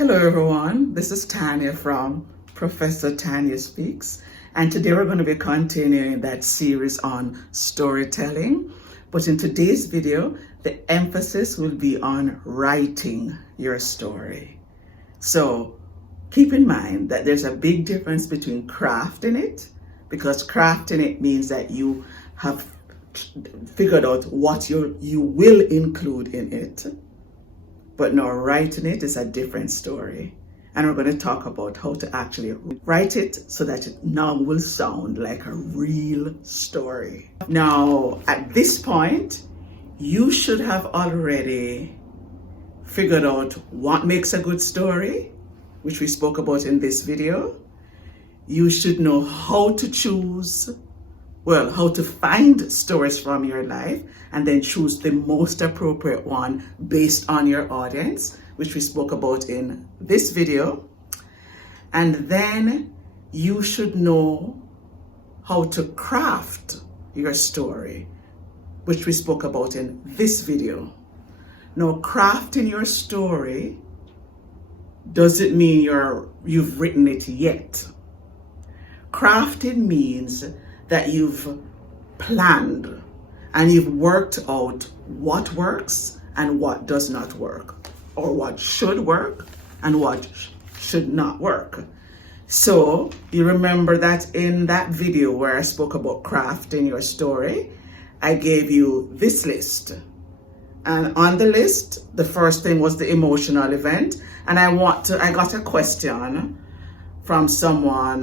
Hello everyone, this is Tanya from Professor Tanya Speaks, and today we're going to be continuing that series on storytelling. But in today's video, the emphasis will be on writing your story. So keep in mind that there's a big difference between crafting it, because crafting it means that you have figured out what you will include in it. But now writing it is a different story. And we're going to talk about how to actually write it so that it now will sound like a real story. Now, at this point, you should have already figured out what makes a good story, which we spoke about in this video. You should know how to choose, how to find stories from your life and then choose the most appropriate one based on your audience, which we spoke about in this video. And then you should know how to craft your story, which we spoke about in this video. Now, crafting your story doesn't mean you've written it yet. Crafting means that you've planned and you've worked out what works and what does not work, or what should work and what should not work. So you remember that in that video where I spoke about crafting your story, I gave you this list. And on the list, the first thing was the emotional event. And I got a question from someone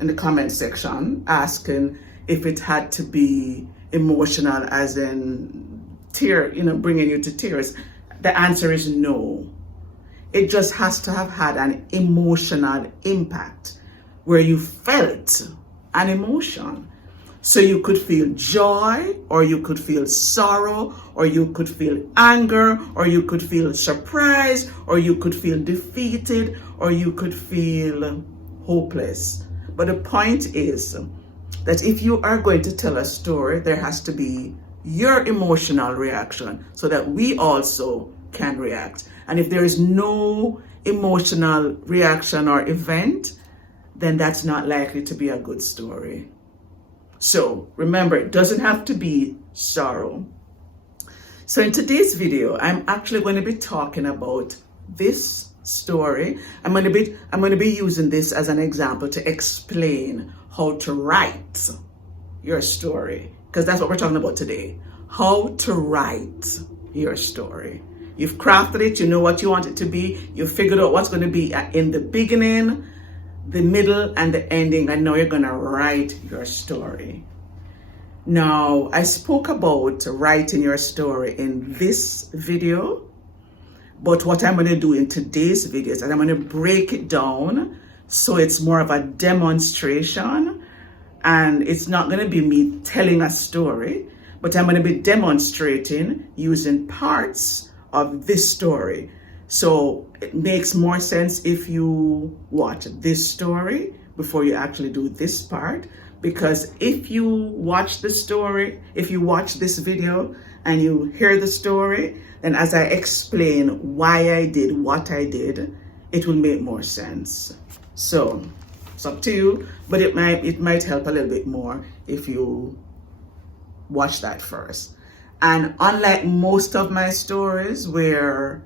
in the comment section asking if it had to be emotional as in bringing you to tears. The answer is no. It just has to have had an emotional impact where you felt an emotion. So you could feel joy, or you could feel sorrow, or you could feel anger, or you could feel surprise, or you could feel defeated, or you could feel hopeless. But the point is that if you are going to tell a story, there has to be your emotional reaction so that we also can react. And if there is no emotional reaction or event, then that's not likely to be a good story. So remember, it doesn't have to be sorrow. So in today's video, I'm actually going to be talking about this story. I'm going to be using this as an example to explain how to write your story, because that's what we're talking about today. How to write your story. You've crafted it, you know what you want it to be, you've figured out what's going to be in the beginning, the middle, and the ending, and now you're going to write your story. Now, I spoke about writing your story in this video, but what I'm going to do in today's video is that I'm going to break it down so it's more of a demonstration, and it's not going to be me telling a story, but I'm going to be demonstrating using parts of this story. So it makes more sense if you watch this story before you actually do this part, because if you watch the story, if you watch this video and you hear the story, then as I explain why I did what I did, it will make more sense. So it's up to you, but it might help a little bit more if you watch that first. And unlike most of my stories where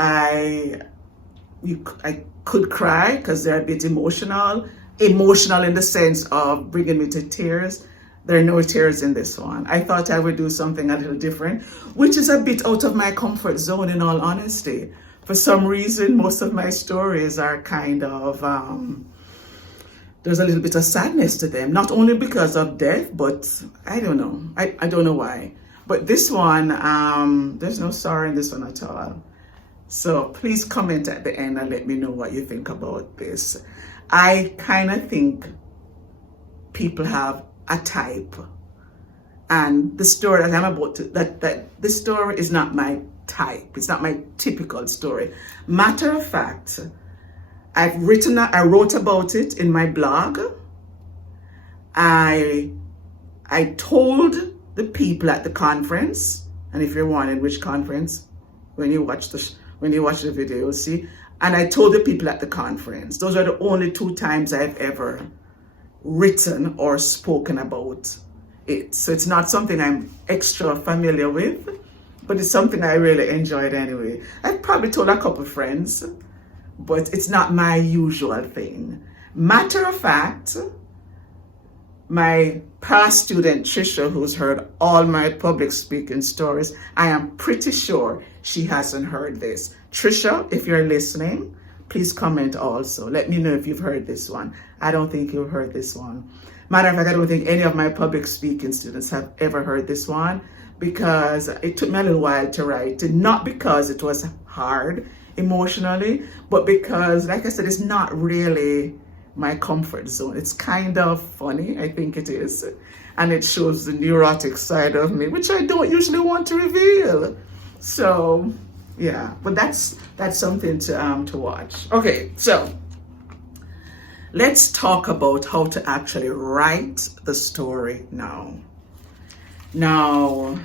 I could cry because they're a bit emotional in the sense of bringing me to tears, there are no tears in this one. I thought I would do something a little different, which is a bit out of my comfort zone, in all honesty. For some reason, most of my stories are kind of, there's a little bit of sadness to them, not only because of death, but I don't know. I don't know why. But this one, there's no sorrow in this one at all. So please comment at the end and let me know what you think about this. I kind of think people have a type, and the story that I'm about to, that this story is not my type. It's not my typical story. Matter of fact, I wrote about it in my blog. I told the people at the conference, and if you're wondering which conference, when you watch the video, you'll see And I told the people at the conference, those are the only 2 times I've ever written or spoken about it. So it's not something I'm extra familiar with, but it's something I really enjoyed anyway. I've probably told a couple friends, but it's not my usual thing. Matter of fact, my past student Trisha, who's heard all my public speaking stories, I am pretty sure she hasn't heard this. Trisha, if you're listening, please comment also. Let me know if you've heard this one. I don't think you've heard this one. Matter of fact, I don't think any of my public speaking students have ever heard this one, because it took me a little while to write it. Not because it was hard emotionally, but because, like I said, it's not really my comfort zone. It's kind of funny, I think it is. And it shows the neurotic side of me, which I don't usually want to reveal. So, yeah, but that's something to watch. Okay, so let's talk about how to actually write the story now. Now,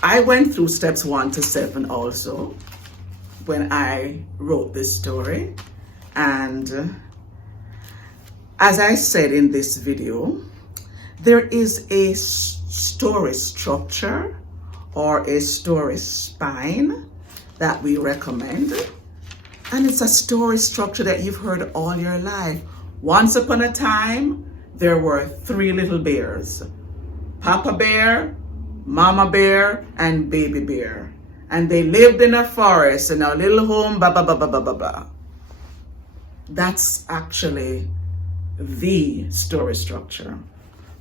I went through steps 1 to 7 also when I wrote this story. And as I said in this video, there is a story structure or a story spine that we recommend. And it's a story structure that you've heard all your life. Once upon a time, there were 3 little bears: Papa Bear, Mama Bear, and Baby Bear. And they lived in a forest in a little home, blah, blah, blah, blah, blah, blah, blah. That's actually the story structure.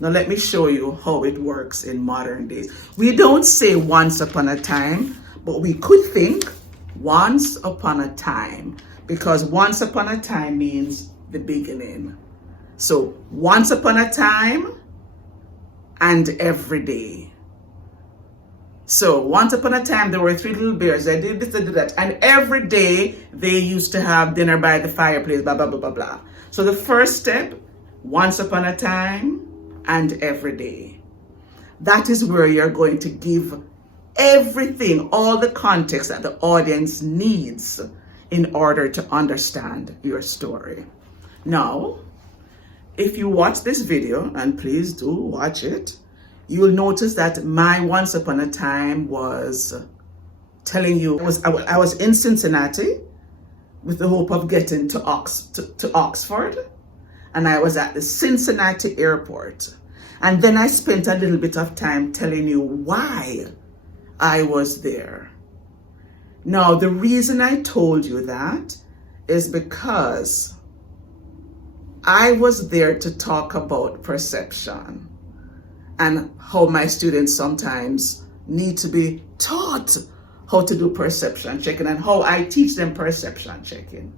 Now let me show you how it works in modern days. We don't say once upon a time, but we could think once upon a time, because once upon a time means the beginning. So once upon a time and every day. So once upon a time, there were 3 little bears. They did this, they did that. And every day they used to have dinner by the fireplace, blah, blah, blah, blah, blah. So the first step, once upon a time and every day. That is where you're going to give everything, all the context that the audience needs in order to understand your story. Now, if you watch this video, and please do watch it, you will notice that my once upon a time was telling you, I was in Cincinnati with the hope of getting to Oxford, and I was at the Cincinnati airport. And then I spent a little bit of time telling you why I was there. Now, the reason I told you that is because I was there to talk about perception and how my students sometimes need to be taught how to do perception checking and how I teach them perception checking.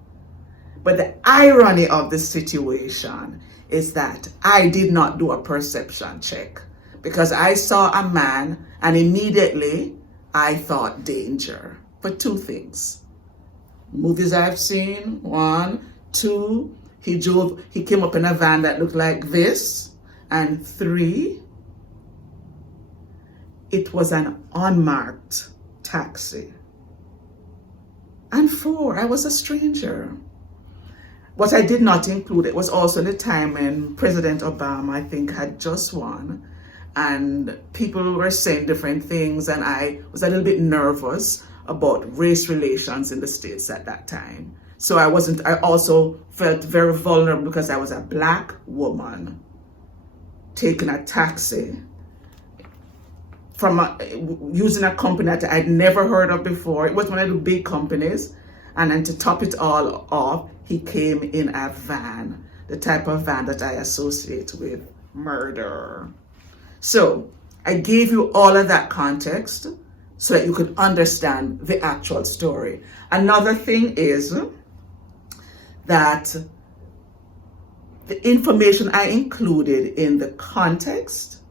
But the irony of the situation is that I did not do a perception check because I saw a man and immediately I thought danger for 2 things. Movies I've seen, 1, 2, he came up in a van that looked like this, and 3, it was an unmarked taxi. And 4, I was a stranger. What I did not include, it was also the time when President Obama, I think, had just won, and people were saying different things, and I was a little bit nervous about race relations in the States at that time. So I also felt very vulnerable because I was a Black woman taking a taxi from using a company that I'd never heard of before. It was one of the big companies. And then to top it all off, he came in a van, the type of van that I associate with murder. So I gave you all of that context so that you could understand the actual story. Another thing is that the information I included in the context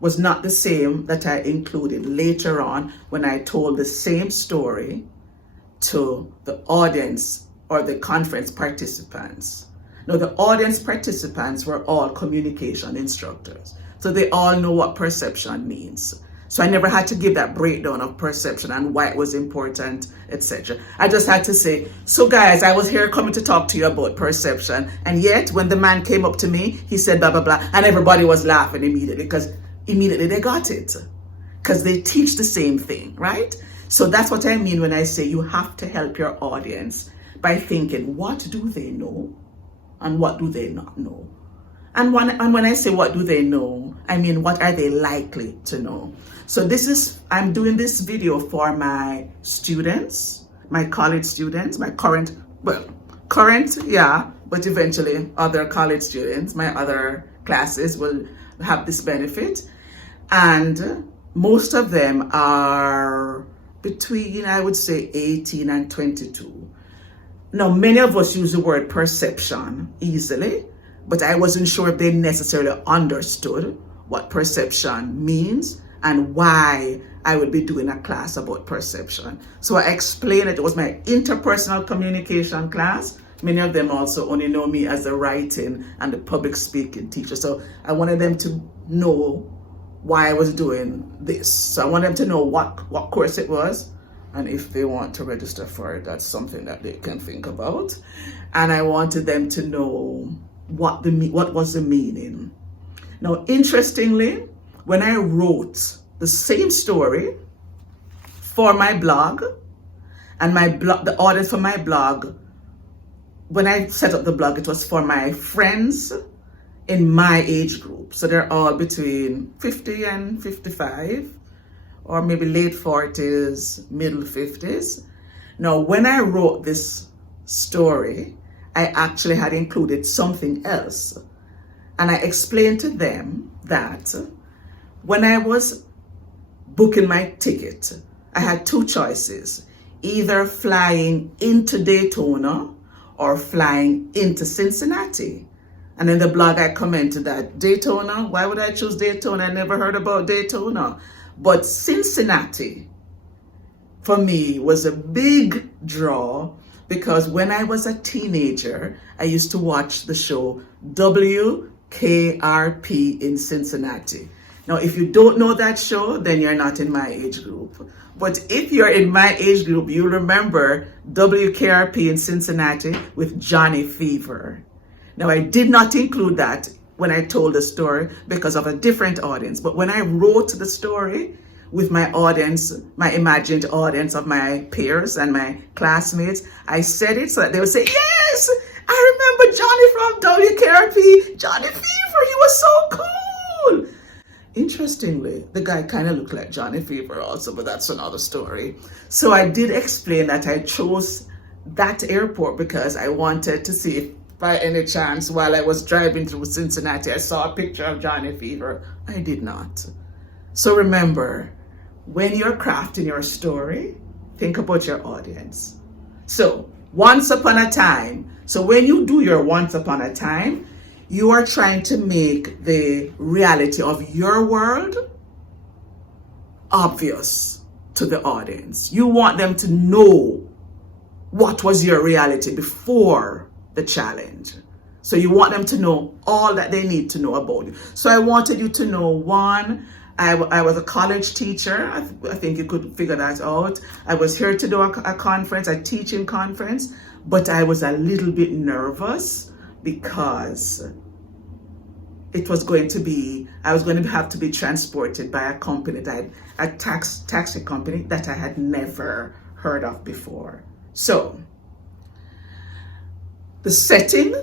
was not the same that I included later on when I told the same story to the audience or the conference participants. Now, the audience participants were all communication instructors, so they all know what perception means. So I never had to give that breakdown of perception and why it was important, etc. I just had to say, so guys, I was here coming to talk to you about perception. And yet when the man came up to me, he said blah, blah, blah. And everybody was laughing immediately because immediately they got it. Because they teach the same thing, right? So that's what I mean when I say you have to help your audience by thinking, what do they know and what do they not know? And when I say what do they know, I mean what are they likely to know? So I'm doing this video for my students, my college students, my current, yeah, but eventually other college students, my other classes will have this benefit. And most of them are between, I would say, 18 and 22. Now, many of us use the word perception easily, but I wasn't sure if they necessarily understood what perception means and why I would be doing a class about perception. So I explained it was my interpersonal communication class. Many of them also only know me as the writing and the public speaking teacher. So I wanted them to know why I was doing this. So I want them to know what course it was, and if they want to register for it, that's something that they can think about. And I wanted them to know what was the meaning. Now, interestingly, when I wrote the same story for my blog, and the audience for my blog, when I set up the blog, it was for my friends in my age group. So they're all between 50 and 55, or maybe late 40s, middle 50s. Now, when I wrote this story, I actually had included something else. And I explained to them that when I was booking my ticket, I had two choices, either flying into Daytona or flying into Cincinnati. And in the blog, I commented that Daytona, why would I choose Daytona? I never heard about Daytona. But Cincinnati, for me, was a big draw because when I was a teenager, I used to watch the show WKRP in Cincinnati. Now, if you don't know that show, then you're not in my age group. But if you're in my age group, you remember WKRP in Cincinnati with Johnny Fever. Now, I did not include that when I told the story because of a different audience. But when I wrote the story with my audience, my imagined audience of my peers and my classmates, I said it so that they would say, yes, I remember Johnny from WKRP, Johnny Fever, he was so cool. Interestingly, the guy kind of looked like Johnny Fever also, but that's another story. So I did explain that I chose that airport because I wanted to see if by any chance, while I was driving through Cincinnati, I saw a picture of Johnny Fever. I did not. So remember, when you're crafting your story, think about your audience. So, once upon a time. So when you do your once upon a time, you are trying to make the reality of your world obvious to the audience. You want them to know what was your reality before the challenge. So you want them to know all that they need to know about you. So I wanted you to know, one, I was a college teacher. I think you could figure that out. I was here to do a conference, a teaching conference, but I was a little bit nervous because it was going to be, I was going to have to be transported by a company a taxi company that I had never heard of before. So the setting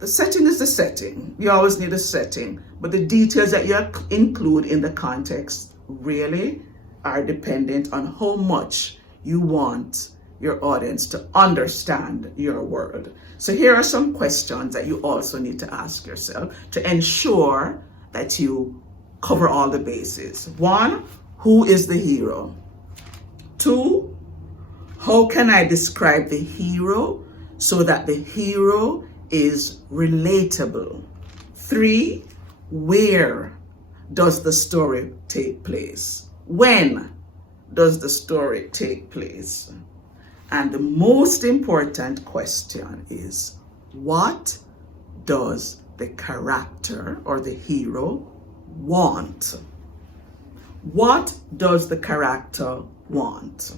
is the setting. You always need a setting, but the details that you include in the context really are dependent on how much you want your audience to understand your world. So here are some questions that you also need to ask yourself to ensure that you cover all the bases. One, who is the hero? Two, how can I describe the hero so that the hero is relatable? Three, where does the story take place? When does the story take place? And the most important question is, what does the character or the hero want? What does the character want?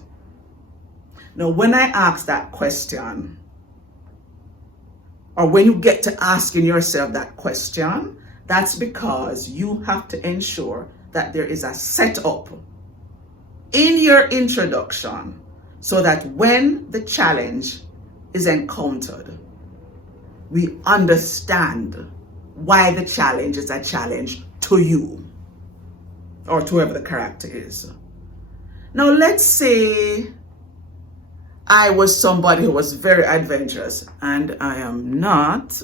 Now, when I ask that question, or when you get to asking yourself that question, that's because you have to ensure that there is a setup in your introduction so that when the challenge is encountered, we understand why the challenge is a challenge to you or to whoever the character is. Now, let's say I was somebody who was very adventurous, and I am not.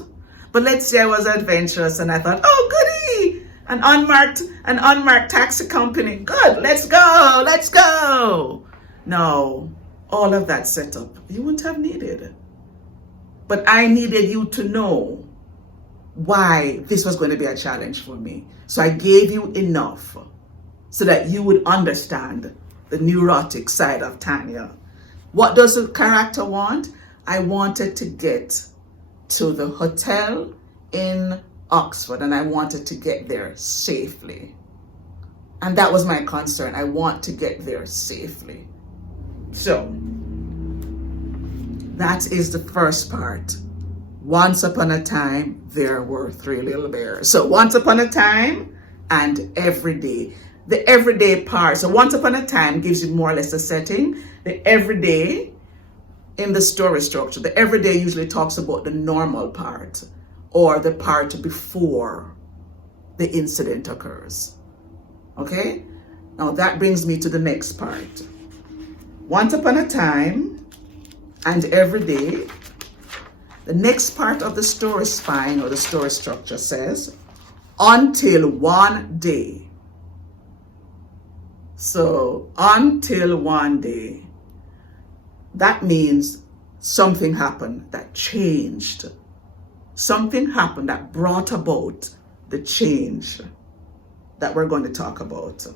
But let's say I was adventurous and I thought, oh, goody, an unmarked taxi company. Good, let's go. No, all of that setup, you wouldn't have needed. But I needed you to know why this was going to be a challenge for me. So I gave you enough so that you would understand the neurotic side of Tanya. What does the character want? I wanted to get to the hotel in Oxford, and I wanted to get there safely. And that was my concern. I want to get there safely. So that is the first part. Once upon a time, there were 3 little bears. So once upon a time and every day. The everyday part. So once upon a time gives you more or less a setting. The everyday in the story structure, the everyday usually talks about the normal part or the part before the incident occurs. Okay? Now that brings me to the next part. Once upon a time and every day, the next part of the story spine or the story structure says, until one day. So, until one day, that means something happened that changed. Something happened that brought about the change that we're going to talk about.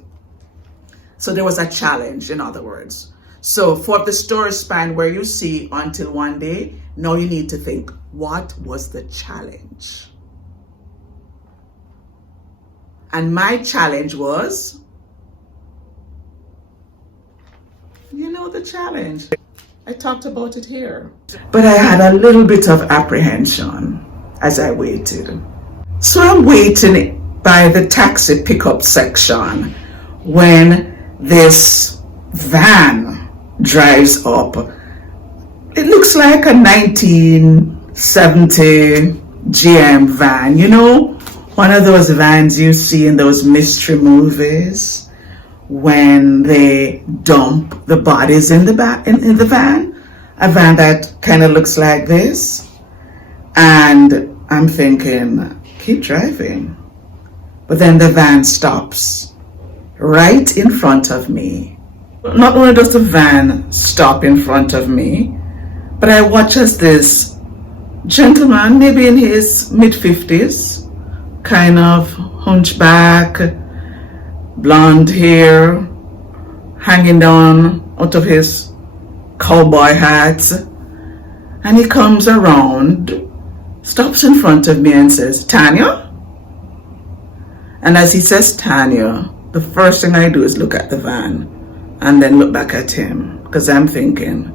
So there was a challenge, in other words. So for the story span where you see until one day, now you need to think, what was the challenge? And my challenge was, you know the challenge. I talked about it here. But I had a little bit of apprehension as I waited. So I'm waiting by the taxi pickup section when this van drives up. It looks like a 1970 GM van, you know, one of those vans you see in those mystery movies when they dump the bodies in the van, a van that kind of looks like this. And I'm thinking, keep driving. But then the van stops right in front of me. Not only does the van stop in front of me, but I watch as this gentleman, maybe in his mid-50s, kind of hunchback, blonde hair hanging down out of his cowboy hat, and he comes around, stops in front of me and says, Tanya? And as he says Tanya, the first thing I do is look at the van and then look back at him, because I'm thinking,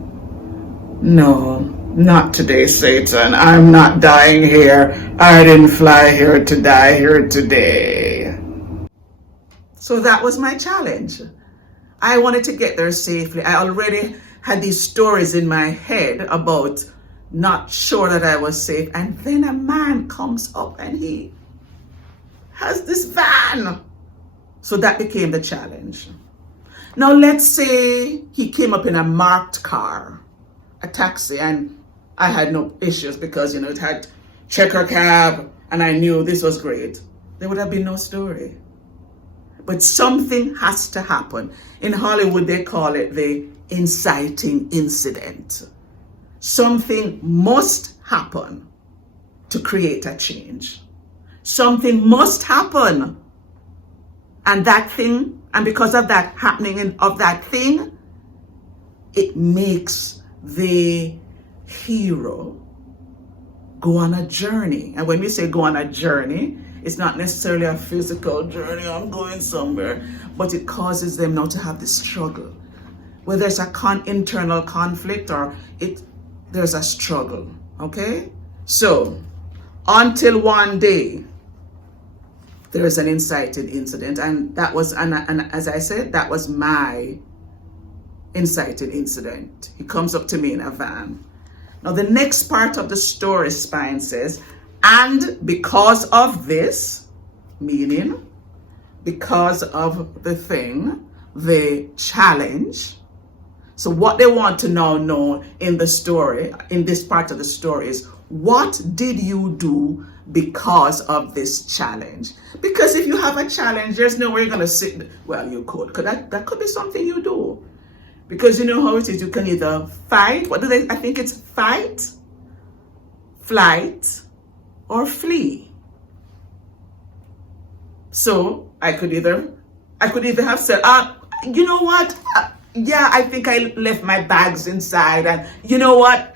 no, not today, Satan. I'm not dying here. I didn't fly here to die here today. So that was my challenge. I wanted to get there safely. I already had these stories in my head about not sure that I was safe. And then a man comes up and he has this van. So that became the challenge. Now let's say he came up in a marked car, a taxi, and I had no issues because, you know, it had checker cab and I knew this was great. There would have been no story. But something has to happen. In Hollywood, they call it the inciting incident. Something must happen to create a change. Something must happen. And that thing, and because of that happening of that thing, it makes the hero go on a journey. And when we say go on a journey, It's not necessarily a physical journey, I'm going somewhere, but it causes them now to have this struggle. Where there's a internal conflict or there's a struggle, okay? So, until one day, there is an inciting incident, and that was, and as I said, that was my inciting incident. He comes up to me in a van. Now, the next part of the story spine says, and because of this, meaning because of the thing, the challenge. So what they want to now know in the story, in this part of the story, is what did you do because of this challenge? Because if you have a challenge, there's no way you're going to sit. Well, you could. That could be something you do. Because you know how it is. You can either fight. I think it's fight, flight, or flee. So I could either have said, you know what? Yeah, I think I left my bags inside, and you know what?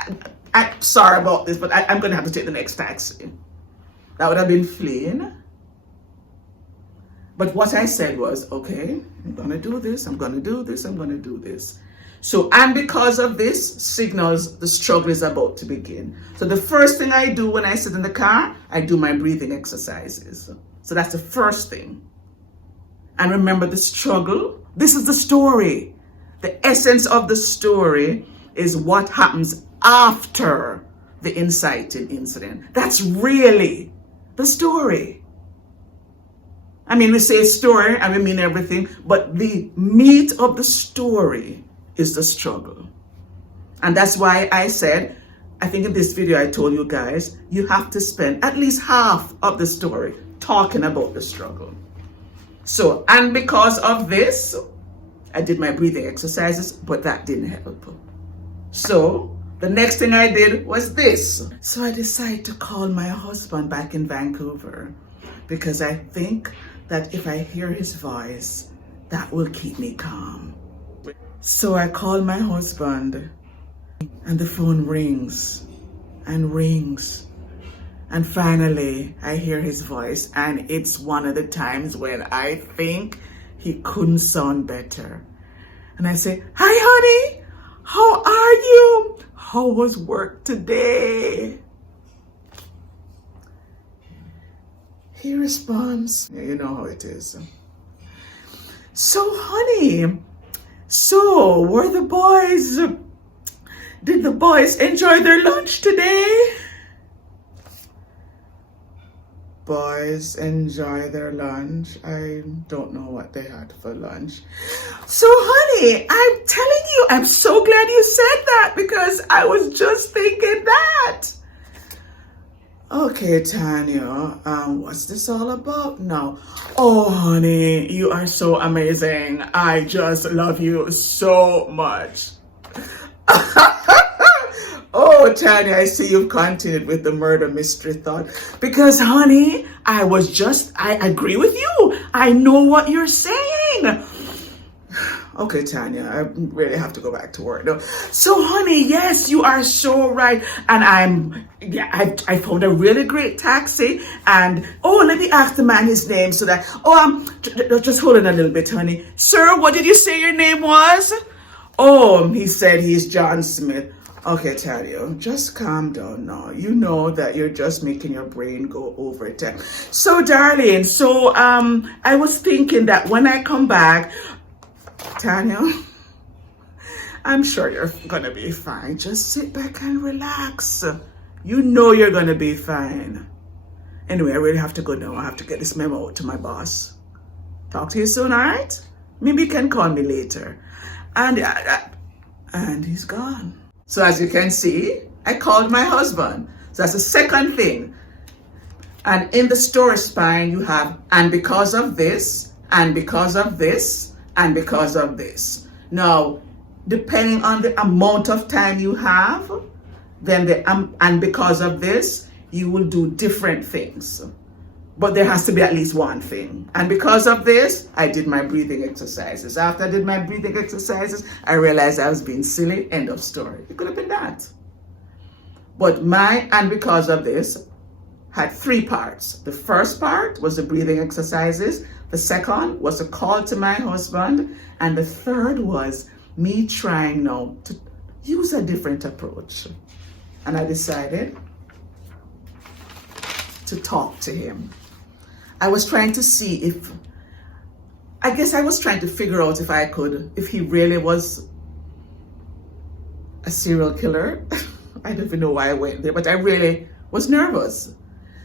I'm sorry about this, but I'm going to have to take the next taxi. That would have been fleeing. But what I said was, okay, I'm going to do this, I'm going to do this, I'm going to do this. So, and because of this, signals the struggle is about to begin. So the first thing I do when I sit in the car, I do my breathing exercises. So that's the first thing. And remember the struggle. This is the story. The essence of the story is what happens after the inciting incident. That's really the story. I mean, we say story and we mean everything, but the meat of the story is the struggle. And that's why I said, I think in this video I told you guys, you have to spend at least half of the story talking about the struggle. So, and because of this, I did my breathing exercises, but that didn't help. So, the next thing I did was this. So I decided to call my husband back in Vancouver because I think that if I hear his voice, that will keep me calm. So I called my husband and the phone rings and rings. And finally, I hear his voice, and it's one of the times when I think he couldn't sound better. And I say, "Hi, honey, how are you? How was work today?" He responds, "Yeah, you know how it is. So, honey, were the boys, did the boys enjoy their lunch today?" Boys enjoy their lunch. I don't know what they had for lunch. So, honey, I'm telling you, I'm so glad you said that because I was just thinking that. Okay, Tanya, what's this all about now? Oh, honey, you are so amazing. I just love you so much. Oh, Tanya, I see you've continued with the murder mystery thought. Because, honey, I agree with you. I know what you're saying. Okay, Tanya, I really have to go back to work now. So, honey, yes, you are so right. And I found a really great taxi. And, let me ask the man his name so that, just hold on a little bit, honey. Sir, what did you say your name was? Oh, he said he's John Smith. Okay, Tanya, just calm down now. You know that you're just making your brain go over time. So, darling, I was thinking that when I come back, Tanya, I'm sure you're gonna be fine. Just sit back and relax. You know you're gonna be fine. Anyway, I really have to go now. I have to get this memo out to my boss. Talk to you soon, all right? Maybe you can call me later. And he's gone. So as you can see, I called my husband. So that's the second thing. And in the story spine, you have, and because of this, and because of this, and because of this. Now, depending on the amount of time you have, then and because of this, you will do different things. But there has to be at least one thing. And because of this, I did my breathing exercises. After I did my breathing exercises, I realized I was being silly. End of story. It could have been that. But and because of this had three parts. The first part was the breathing exercises. The second was a call to my husband. And the third was me trying now to use a different approach. And I decided to talk to him. I was trying to see if, I guess I was trying to figure out if he really was a serial killer. I don't even know why I went there, but I really was nervous.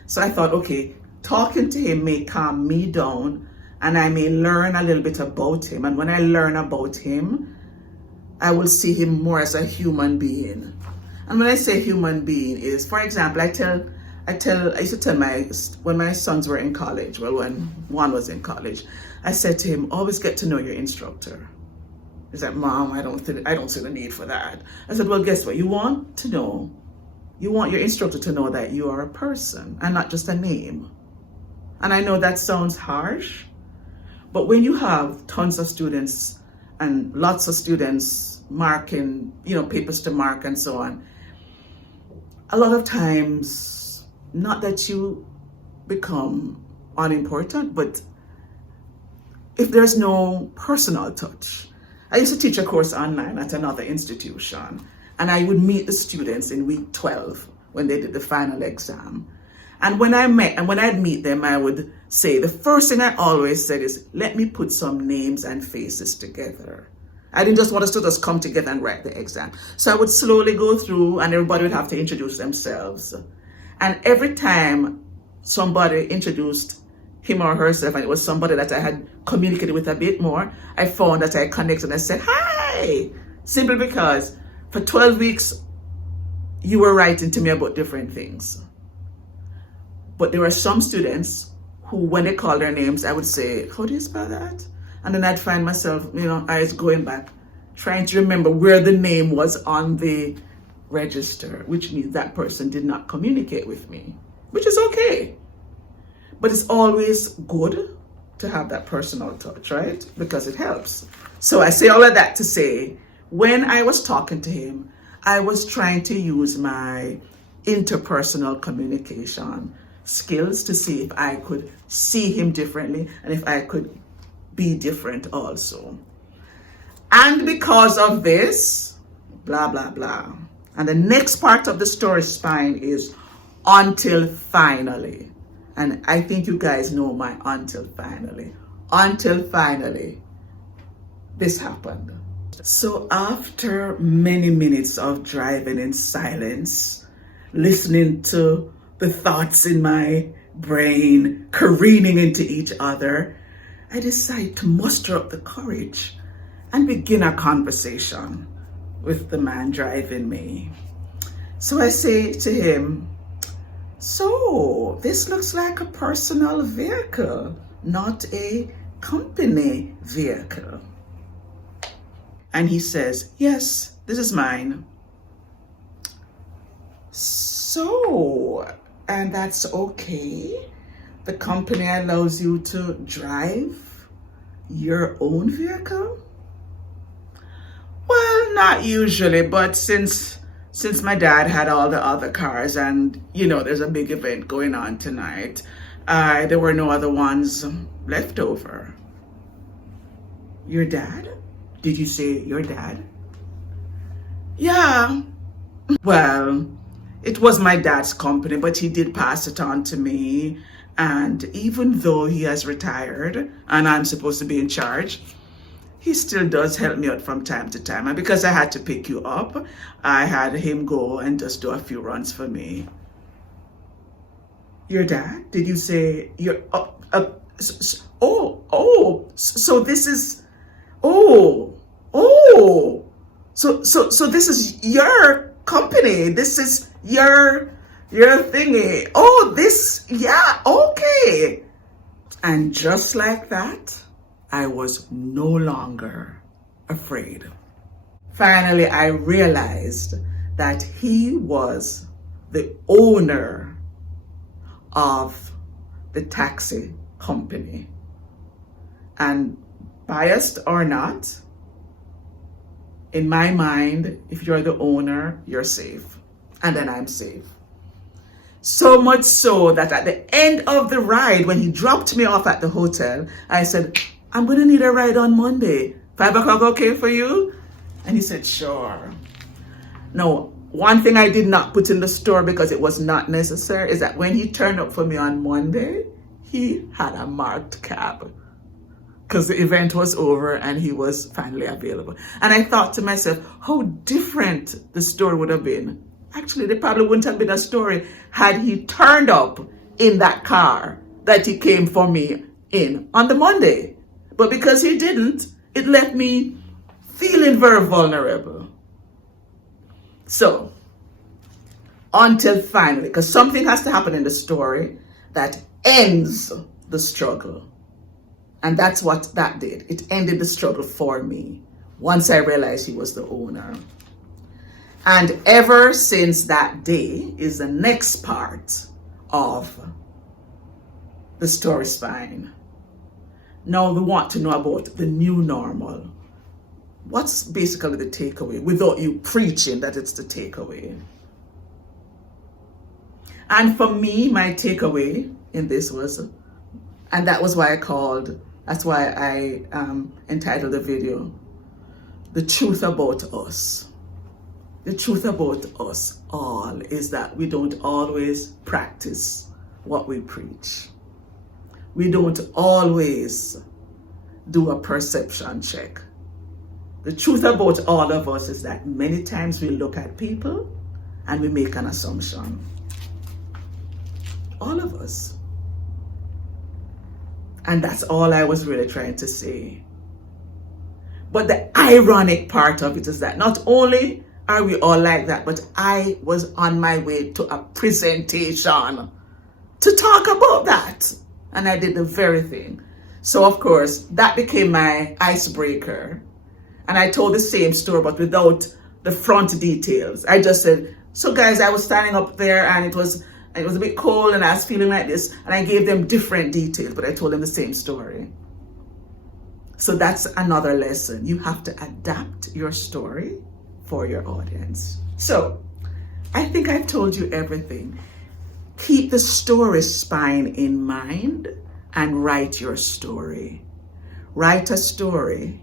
So I thought, okay, talking to him may calm me down and I may learn a little bit about him. And when I learn about him, I will see him more as a human being. And when I say human being is, for example, I used to tell when my sons were in college, well, when one was in college, I said to him, always get to know your instructor. He's like, Mom, I don't see the need for that. I said, well, guess what? You want your instructor to know that you are a person and not just a name. And I know that sounds harsh, but when you have tons of students and lots of students marking, papers to mark and so on, a lot of times, not that you become unimportant, but if there's no personal touch. I used to teach a course online at another institution, and I would meet the students in week 12 when they did the final exam. And when I'd meet them, I would say, the first thing I always said is, let me put some names and faces together. I didn't just want us to just come together and write the exam. So I would slowly go through and everybody would have to introduce themselves. And every time somebody introduced him or herself and it was somebody that I had communicated with a bit more, I found that I connected and I said, hi, simply because for 12 weeks, you were writing to me about different things. But there were some students who, when they called their names, I would say, how do you spell that? And then I'd find myself, eyes going back, trying to remember where the name was on the register, which means that person did not communicate with me, which is okay. But it's always good to have that personal touch, right? Because it helps. So I say all of that to say, when I was talking to him, I was trying to use my interpersonal communication skills to see if I could see him differently and if I could be different also. And because of this, blah, blah, blah. And the next part of the story spine is until finally. And I think you guys know my until finally. Until finally, this happened. So after many minutes of driving in silence, listening to the thoughts in my brain careening into each other, I decided to muster up the courage and begin a conversation with the man driving me. So I say to him, so this looks like a personal vehicle, not a company vehicle. And he says, yes, this is mine. So, and that's okay. The company allows you to drive your own vehicle? Well, not usually, but since my dad had all the other cars and, there's a big event going on tonight, there were no other ones left over. Your dad? Did you say your dad? Yeah. Well, it was my dad's company, but he did pass it on to me. And even though he has retired and I'm supposed to be in charge, he still does help me out from time to time. And because I had to pick you up, I had him go and just do a few runs for me. Your dad? Did you say your... So this is... So this is your company. This is your thingy. Yeah, okay. And just like that, I was no longer afraid. Finally, I realized that he was the owner of the taxi company. And biased or not, in my mind, if you're the owner, you're safe. And then I'm safe. So much so that at the end of the ride, when he dropped me off at the hotel, I said, I'm going to need a ride on Monday. 5 o'clock okay for you? And he said, sure. No, one thing I did not put in the story because it was not necessary is that when he turned up for me on Monday, he had a marked cab because the event was over and he was finally available. And I thought to myself, how different the story would have been. Actually, there probably wouldn't have been a story had he turned up in that car that he came for me in on the Monday. But because he didn't, it left me feeling very vulnerable. So, until finally, because something has to happen in the story that ends the struggle. And that's what that did. It ended the struggle for me once I realized he was the owner. And ever since that day is the next part of the story spine. Now we want to know about the new normal. What's basically the takeaway without you preaching that it's the takeaway? And for me, my takeaway in this was, and that's why I entitled the video, The Truth About Us. The truth about us all is that we don't always practice what we preach. We don't always do a perception check. The truth about all of us is that many times we look at people and we make an assumption. All of us. And that's all I was really trying to say. But the ironic part of it is that not only are we all like that, but I was on my way to a presentation to talk about that. And I did the very thing. So of course, that became my icebreaker. And I told the same story, but without the front details. I just said, so guys, I was standing up there and it was a bit cold and I was feeling like this. And I gave them different details, but I told them the same story. So that's another lesson. You have to adapt your story for your audience. So I think I've told you everything. Keep the story spine in mind and write your story. Write a story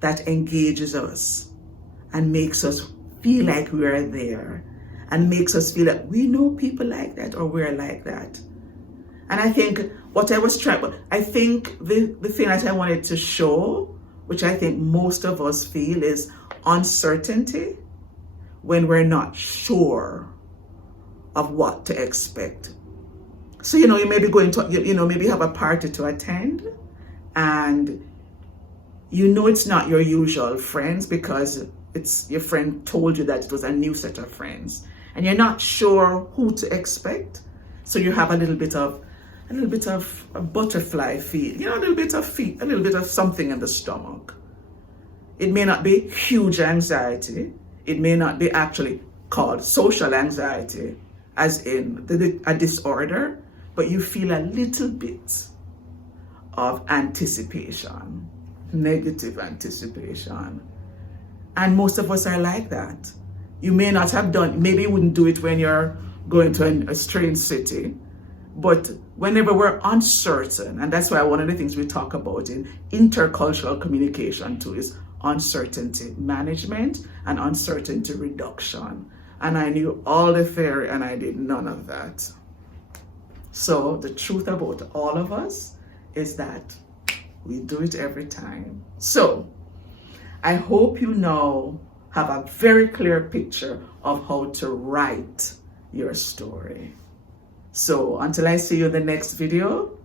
that engages us and makes us feel like we are there and makes us feel like we know people like that or we're like that. And I think what I was trying, I think the thing that I wanted to show, which I think most of us feel, is uncertainty when we're not sure of what to expect. So, you may be going to, maybe have a party to attend and it's not your usual friends because it's your friend told you that it was a new set of friends and you're not sure who to expect. So you have a little bit of a butterfly feel, a little bit of something in the stomach. It may not be huge anxiety. It may not be actually called social anxiety, as in a disorder, but you feel a little bit of anticipation, negative anticipation. And most of us are like that. You may not have maybe you wouldn't do it when you're going to a strange city, but whenever we're uncertain, and that's why one of the things we talk about in intercultural communication too is uncertainty management and uncertainty reduction. And I knew all the theory and I did none of that. So the truth about all of us is that we do it every time. So I hope you now have a very clear picture of how to write your story. So until I see you in the next video,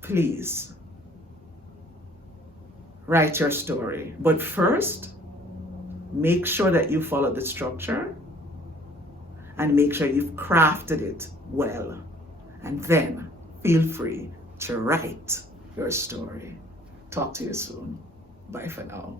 please write your story. But first, make sure that you follow the structure and make sure you've crafted it well. And then feel free to write your story. Talk to you soon. Bye for now.